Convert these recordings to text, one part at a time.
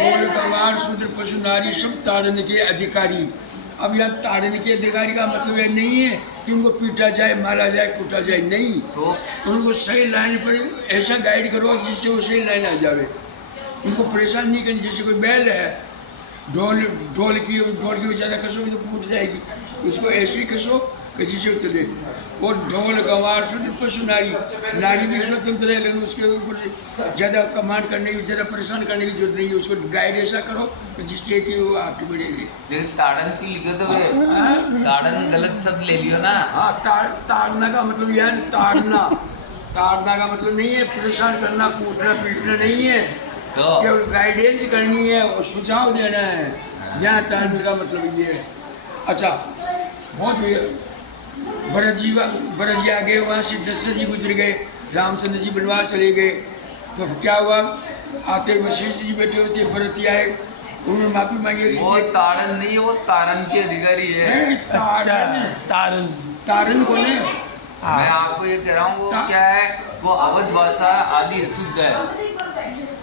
ढोल गवार शूद्र पशु नारी सब ताड़ने के अधिकारी। अब यहाँ ताड़ने के अधिकारी का मतलब ये नहीं है कि उनको पीटा जाए, मारा जाए, कूटा जाए, नहीं। तो उनको सही लाइन पर ऐसा गाइड करो जिससे वो सही लाइन आ जाए। उनको परेशान नहीं करनी। जैसे कोई बैल है, ढोल की ज़्यादा कसो तो फूट जाएगी, उसको ऐसे ही कसो कि जिससे चले। और ढोल गवार शूद्र पशु नारी भी स्वतंत्र है, लेकिन उसके ऊपर ज़्यादा कमांड करने की, ज़्यादा परेशान करने की जरूरत नहीं है। उसको गाइड ऐसा करो कि जिससे कि वो आगे बढ़ेगी। ताड़न की लिखो तो ताड़न गलत शब्द ले लियो ना। हाँ, ताड़ना का मतलब यह है, ताड़ना का मतलब नहीं है परेशान करना, कूटना पीटना नहीं है, तो केवल गाइडेंस करनी है और सुझाव देना है। यहाँ ताड़ने का मतलब ये है। अच्छा, बहुत भरत जी आ गए, वहाँ से दशरथ जी गुजर गए, रामचंद्र जी वनवास चले गए। तो क्या हुआ, आते वशिष्ठ जी बैठे होते, भरत जी आए, उन्होंने माफी मांगी। वो ताड़न नहीं है, वो तारन के अधिकारी है। तारन कौन है? मैं आपको ये कह रहा हूँ, वो क्या है, वो अवध भाषा आदि शुद्ध है,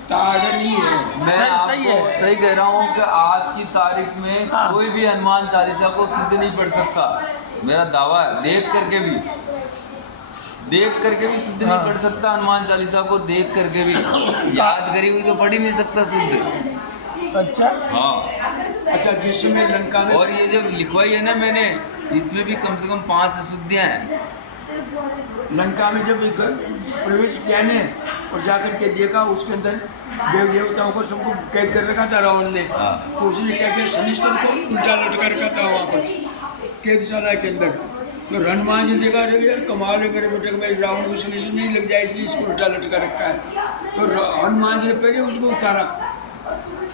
तारन ही है। मैं आपको सही कह रहा हूँ कि आज की तारीख में कोई भी हनुमान चालीसा को शुद्ध नहीं पढ़ सकता। मेरा दावा है, देख करके भी शुद्ध नहीं पढ़ सकता। हनुमान चालीसा को देख करके भी, याद करी हुई तो पढ़ ही नहीं सकता शुद्ध। अच्छा, हाँ। अच्छा, जिस समय लंका में, और ये जब लिखवाई है ना मैंने, इसमें भी कम से कम 5 अशुद्धियाँ हैं। लंका में जब प्रवेश किया ने और जाकर के देखा, उसके अंदर देव देवताओं को सबको कैद कर रखा था रावण ने। तो उसने क्या किया, शनिश्चर को उल्टा लटका रखा था वहाँ पर कैदशाला के अंदर। तो हनुमान जी देखा, अरे यार कमाल है, मेरे बेटे को, मेरे रावण को शनिश्चर नहीं लग जाएगी, इसको उल्टा लटका रखा है। तो हनुमान जी ने पहले उसको उतारा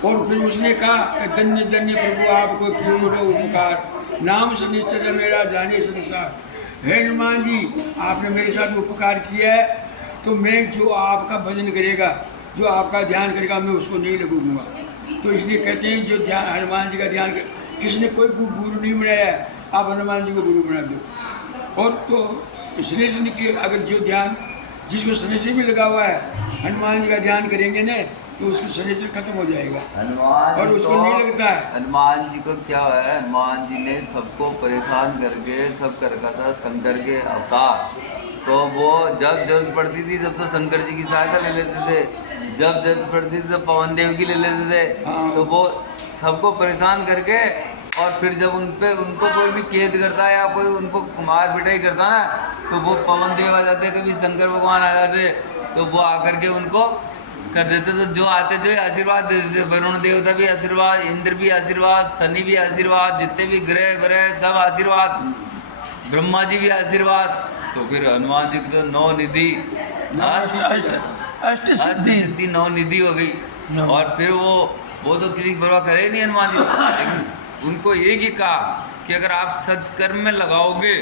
और फिर उसने कहा कि धन्य धन्य प्रभु आपको क्यों उपकार, नाम शनिश्चर मेरा जाने संसार। हे हनुमान जी, आपने मेरे साथ उपकार किया है, तो मैं जो आपका भजन करेगा, जो आपका ध्यान करेगा, मैं उसको नहीं लगूंगा। तो इसलिए कहते हैं जो ध्यान हनुमान जी का ध्यान कर, किसने कोई गुरु नहीं बनाया है, आप हनुमान जी को गुरु बना दो। और तो शनि के अगर जो ध्यान, जिसको शनि से भी लगा हुआ है, हनुमान जी का ध्यान करेंगे ना, तो उसकी शनि से खत्म हो जाएगा। और उसको नहीं लगता है। हनुमान जी को क्या है, हनुमान जी ने सबको परेशान करके सब कर रखा था, शंकर के अवतार। तो वो जब जरूरत पड़ती थी तब तो शंकर जी की सहायता ले लेते थे, जब जरूरत पड़ती थी तब पवन देव की ले लेते थे। तो वो सबको परेशान करके, और फिर जब उनको कोई भी कैद करता है या कोई उनको मार पिटाई करता ना, तो वो पवन देव आ जाते, कभी शंकर भगवान आ जाते, तो वो आकर के उनको कर देते। तो जो आते थे आशीर्वाद दे देते, वरुण देवता भी आशीर्वाद, इंद्र भी आशीर्वाद, शनि भी आशीर्वाद, जितने भी ग्रह सब आशीर्वाद, ब्रह्मा जी भी आशीर्वाद। तो फिर हनुमान जी की तो 9 निधि, अष्ट सिद्धि 9 निधि हो गई। और फिर वो तो किसी की परवाह करे नहीं हनुमान जी, लेकिन उनको एक ही कहा कि अगर आप सत्कर्म में लगाओगे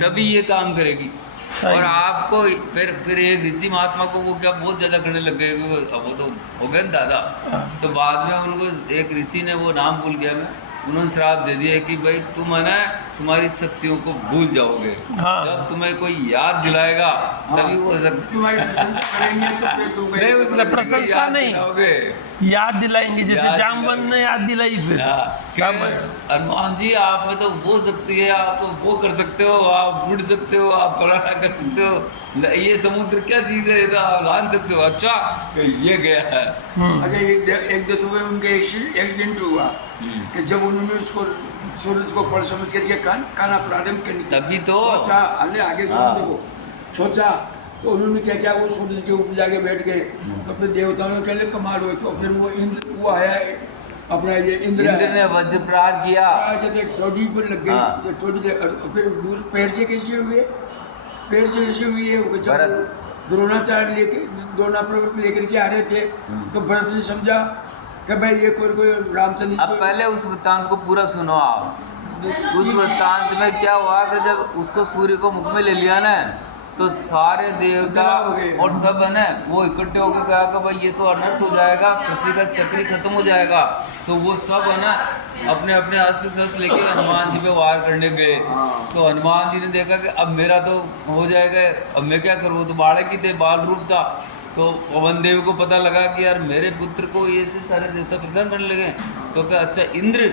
तभी ये काम करेगी। और आपको फिर एक ऋषि महात्मा को वो क्या बहुत ज़्यादा करने लग गए, वो तो हो गए दादा। तो बाद में उनको एक ऋषि ने, वो नाम भूल गया मैं, उन्होंने श्राप दे दिया कि भाई तुम है ना तुम्हारी शक्तियों को भूल जाओगे। जब तुम्हें कोई याद दिलाएगा तभी वो तुम्हारी प्रशंसा नहीं, याद दिलाएंगे, जैसे जामवंत ने याद दिलाई। फिर हनुमान जी आप में तो वो शक्ति है, आप तो वो कर सकते हो, आप उड़ सकते हो, आप फलाना कर सकते हो, ये समुद्र क्या चीज़ है, लान सकते हो। अच्छा ये गया है। अच्छा, एक दो तो उनके एक्सीडेंट हुआ कि जब उन्होंने उसको सूरज को फल समझ करके खाना प्रारंभ करने तभी तो सोचा, हमने आगे सूरज को सोचा, तो उन्होंने क्या किया, वो सूरज के ऊपर जाके बैठ गए। तो फिर देवताओं ने कहले कमाल हुए। तो फिर वो इंद्र, वो आया अपना, ये इंद्र ने वज्र प्रहार किया, ठोड़ी पर लग गई, ठोड़ी फिर पैर से कैसे हुए, पैर से कैसे हुई है। जब द्रोणाचार्य लेकर के आ रहे थे, तो भरत ने समझा कि भाई ये कोई रामचंद्र। अब पहले उस वृत्तांत को पूरा सुनो आप। उस वृत्तांत में क्या हुआ कि जब उसको सूर्य को मुख में ले लिया ना, तो सारे देवता और सब है ना वो इकट्ठे होकर कहा कि भाई ये तो अनर्थ हो जाएगा, पृथ्वी का चक्र ही खत्म हो जाएगा। तो वो सब है ना अपने अपने अस्त्र शस्त्र लेके हनुमान जी पे वार करने गए। तो हनुमान जी ने देखा कि अब मेरा तो हो जाएगा, अब मैं क्या करूँ, तो बालक ही थे, बाल रूप था। तो पवन देव को पता लगा कि यार मेरे पुत्र को ये से सारे देवता परेशान करने लगे। तो क्या अच्छा इंद्र,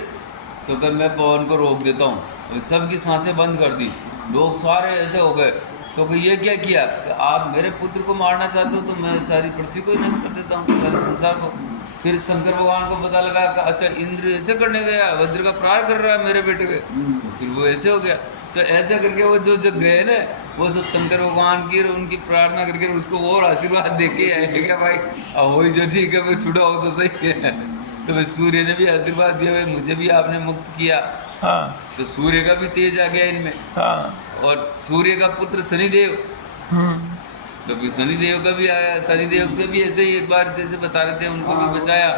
तो क्या मैं पवन को रोक देता हूँ। सबकी सांसें बंद कर दी, लोग सारे ऐसे हो गए। तो कि ये क्या किया कि आप मेरे पुत्र को मारना चाहते हो तो मैं सारी पृथ्वी को ही नष्ट कर देता हूँ, सारे संसार को। फिर शंकर भगवान को पता लगा कि अच्छा इंद्र ऐसे करने गया, वज्र का प्रहार कर रहा है मेरे बेटे पे, फिर वो ऐसे हो गया। तो ऐसे करके वो जो जो गए ना, वो सब शंकर भगवान की और उनकी प्रार्थना करके उसको और आशीर्वाद दे के आए क्या भाई अब वही जो ठीक है, मैं छुड़ा हो तो सही है। तो भाई सूर्य ने भी आशीर्वाद दिया, भाई मुझे भी आपने मुक्त किया। हाँ तो सूर्य का भी तेज आ गया इनमें। हाँ और सूर्य का पुत्र शनिदेव, हम्म, तो फिर शनिदेव का भी आया। शनिदेव से भी ऐसे ही एक बार जैसे बता रहे थे, उनको भी बचाया।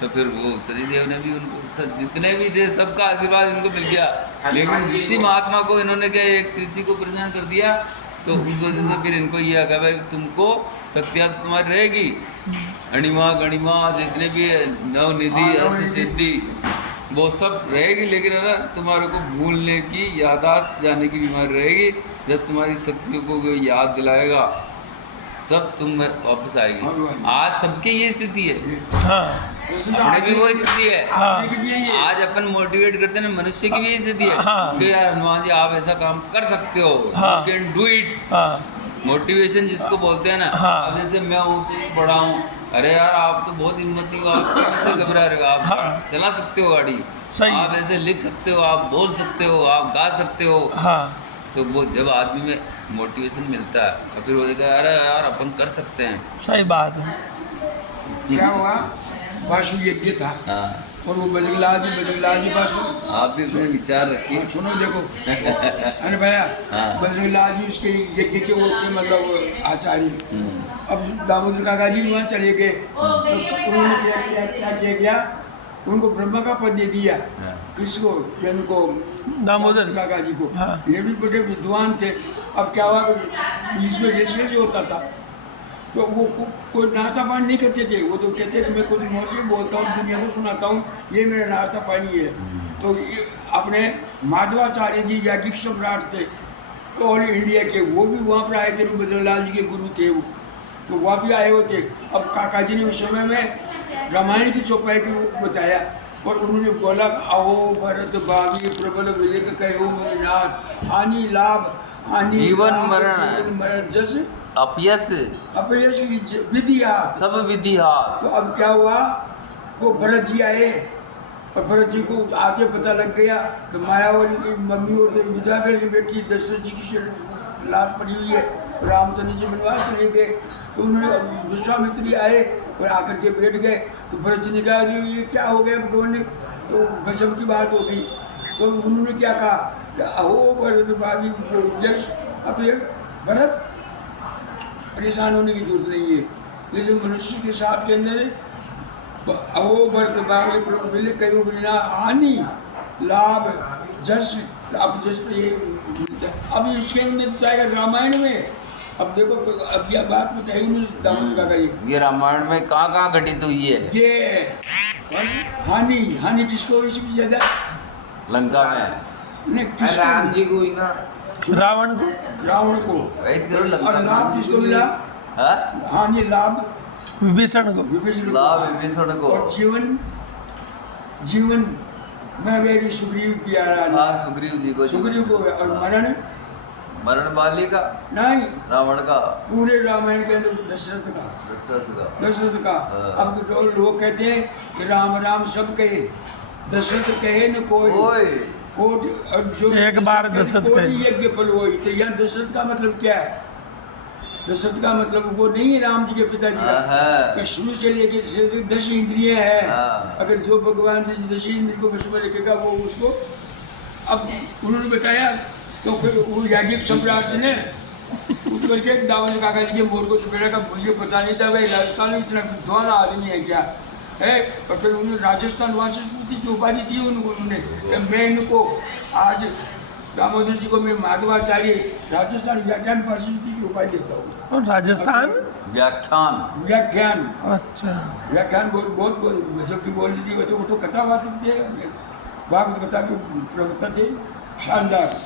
तो फिर वो शनिदेव ने भी उनको जितने भी थे सबका आशीर्वाद इनको मिल गया। लेकिन किसी महात्मा को इन्होंने क्या एक किसी को परेशान कर दिया, तो उस वजह से फिर इनको ये आगा भाई तुमको शक्तियाँ तुम्हारी रहेगी, अणिमा गणिमा जितने भी नवनिधि अष्ट सिद्धि वो सब रहेगी। लेकिन है ना तुम्हारे को भूलने की, यादाश्त जाने की बीमारी रहेगी। जब तुम्हारी शक्तियों को कोई याद दिलाएगा तब तुम वापस आएगी। आज सबके ये स्थिति है, हाँ अपने भी वो स्थिति है। हाँ आज अपन मोटिवेट करते हैं, मनुष्य की भी ये स्थिति है हाँ। कि यार हनुमान जी आप ऐसा काम कर सकते हो, हाँ। You can do it. हाँ मोटिवेशन जिसको बोलते हैं ना। हाँ। अब जैसे मैं उसे पढ़ा हूँ, अरे यार आप तो बहुत हिम्मती हो, आप कैसे घबरा रहे हो, आप हाँ। चला सकते हो गाड़ी, सही। आप ऐसे लिख सकते हो, आप बोल सकते हो, आप गा सकते हो। हाँ तो वो जब आदमी में मोटिवेशन मिलता है तो फिर वो कहता है अरे यार अपन कर सकते हैं। सही बात है। क्या हुआ, वासु यज्ञ था हाँ और वो बजरंगलाल जी वासु। आप भी अपने विचार रखिए। सुनो देखो अरे भैया, हाँ। बजरंगलाल जी उसके यज्ञ के वो के मतलब आचार्य। अब दामोदर काका जी वहाँ चले गए, तो उन्होंने क्या किया, उनको ब्रह्मा का पद दे दिया। किसको, इनको दामोदर काका जी को। हाँ। ये भी बड़े विद्वान थे। अब क्या हुआ, बीच में रेसलेस होता था, तो वो कोई नाता पानी नहीं करते थे। वो तो कहते थे मैं कुछ मौत से बोलता हूँ, दुनिया को सुनाता हूँ, ये मेरा नाता पानी है। तो ये अपने माधवाचार्य जी याज्ञिक सम्राट थे ऑल इंडिया के, वो भी वहाँ पर आए थे, बद्रीलाल जी के गुरु थे वो, तो वहाँ भी आए हुए थे। अब काका जी ने उस समय में रामायण की चौपाई को बताया और उन्होंने बोला, आओ भरत भावी प्रबल विवेक कहो मेरे नाथ, हानि लाभ हानि जीवन लाभ, मरण जीवन मरण जस अपयश अपयश विधिया सब विधि हाथ। तो अब क्या हुआ, वो भरत जी आए और भरत जी को आगे पता लग गया कि मायावती की मम्मी और विधवा की बेटी दशरथ जी की लाश पड़ी हुई है। रामचंद्र जी वनवास चले गए, तो उन्होंने विश्वामित्री आए और आकर के बैठ गए। तो भरत जी ने कहा ये क्या हो गया भगवान ने, तो गजब की बात हो गई। तो उन्होंने क्या कहा कि अहो भरत भाभी जस अब भरत परेशान होने की जरूरत नहीं है, लेकिन मनुष्य के साथ के अंदर अहो भरत भाभी मिले कई बिना हानि लाभ जस। अब जस ये अब इसके अंदर जाएगा रामायण में। अब देखो अब यह बात बताई नहीं दामोदर काका जी, ये रामायण में कहाँ घटित हुई है? ये हानि किसको हुई सबसे ज्यादा, लंका में ने किसको, राम जी को ही ना, रावण को। रावण को। राइट करो लंका और में। लाभ किसको मिला, हाँ? हानि लाभ विभीषण को। विभीषण लाभ को। विभीषण को। और जीवन मैं मेरी सुग्रीव प्यारा, हाँ सुग्रीव जी को। सुग्रीव को। और मरण मरण बाली का, नहीं, रावण का, पूरे रामायण के अंदर दशरथ का। हाँ। अब तो लोग कहते हैं कि राम राम सब कहे, दशरथ कहे न कोई कोटि, और जो एक बार दशरथ कोटि कहे। यज्ञ फल होई। तो यहाँ दशरथ का मतलब क्या है, दशरथ का मतलब वो नहीं है राम जी के पिताजी हाँ। का, शुरू से लेके 10 इंद्रियां हैं। हाँ। अगर जो भगवान 10 इंद्रिय को वश में रखेगा वो उसको, अब उन्होंने बताया तो फिर वो याज्ञिक सम्राट ने उठ करके दामोदर काका जी के मोर को चुपेड़ा का, मुझे पता नहीं था भाई राजस्थान में इतना विद्वान आदमी है क्या है। और फिर उन्होंने राजस्थान वाचस्पति की उपाधि दी उन्होंने, मैं इनको आज दामोदर जी को मैं माधवाचार्य राजस्थान व्याख्यान पार्षद की उपाधि देता हूँ। और राजस्थान व्याख्यान। अच्छा व्याख्यान बहुत गजब की बोल दी। वो तो कथा वाचक थे, भागवत कथा के प्रवक्ता थे, शानदार।